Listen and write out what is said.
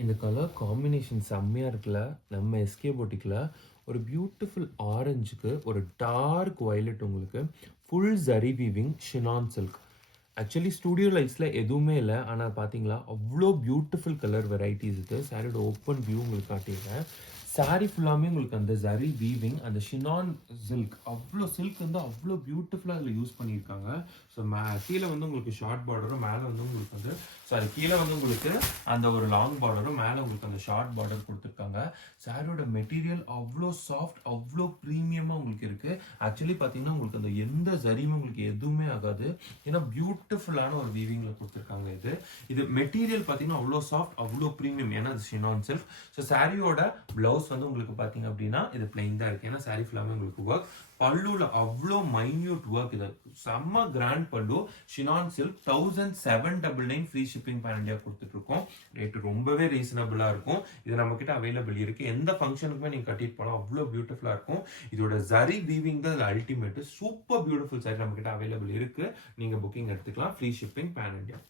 இந்த colour combination செம்மையா இருக்குல்ல. நம்ம எஸ்கே பொட்டிக்ல ஒரு பியூட்டிஃபுல் ஆரஞ்சுக்கு ஒரு டார்க் வயலட் உங்களுக்கு full zari weaving chinon silk. Actually studio லைட்ஸில் எதுவுமே இல்லை, ஆனால் பார்த்தீங்களா அவ்வளோ பியூட்டிஃபுல் கலர் வெரைட்டிஸ் இருக்குது. சாரியோட ஓப்பன் வியூ உங்களுக்கு காட்டிடுறேன். சாரி ஃபுல்லாமே உங்களுக்கு அந்த ஜரி வீவிங், அந்த ஷினான் சில்க், அவ்வளோ சில்க் வந்து அவ்வளோ பியூட்டிஃபுல்லாக அதில் யூஸ் பண்ணியிருக்காங்க. ஸோ கீழே வந்து உங்களுக்கு ஷார்ட் பார்டரும், மேலே வந்து உங்களுக்கு வந்து கீழே வந்து உங்களுக்கு அந்த ஒரு லாங் பார்டரும், மேலே உங்களுக்கு அந்த ஷார்ட் பார்டர் கொடுத்துருக்காங்க. சாரியோட மெட்டீரியல் அவ்வளோ சாஃப்ட், அவ்வளோ ப்ரீமியமாக உங்களுக்கு இருக்குது. ஆக்சுவலி பார்த்தீங்கன்னா உங்களுக்கு அந்த எந்த ஜரியும் உங்களுக்கு எதுவுமே ஆகாது. ஏன்னா பியூட்டிஃபுல்லான ஒரு வீவிங்கில் கொடுத்துருக்காங்க. இது மெட்டீரியல் பார்த்தீங்கன்னா அவ்வளோ சாஃப்ட், அவ்வளோ ப்ரீமியம். ஏன்னா அது ஷினான் சில்க். ஸோ சாரியோட பிளவுஸ் வந்து உங்களுக்கு பார்த்தீங்க அப்படின்னா இது பிளைன் தான் இருக்குது. ஏன்னா சாரி ஃபுல்லாமே உங்களுக்கு ஒர்க். பல்லுல அவ்வளோ மைன்யூட் ஒர்க். இது செம்ம grand pallu. Chinon silk 1799 free shipping pan India கொடுத்துட்டு இருக்கோம். ரேட்டு ரொம்பவே ரீசனபிளா இருக்கும். இது நம்ம கிட்ட அவைலபிள் இருக்கு. எந்த ஃபங்க்ஷனுக்குமே நீங்க கட்டிட்டு போகலாம். அவ்வளோ பியூட்டிஃபுல்லா இருக்கும். இதோட ஜரி வீவிங் தான் அல்டிமேட். சூப்பர் பியூட்டிஃபுல் சாரி நம்ம கிட்ட அவைலபிள் இருக்கு. நீங்க புக்கிங் எடுத்துக்கலாம். Free shipping pan India.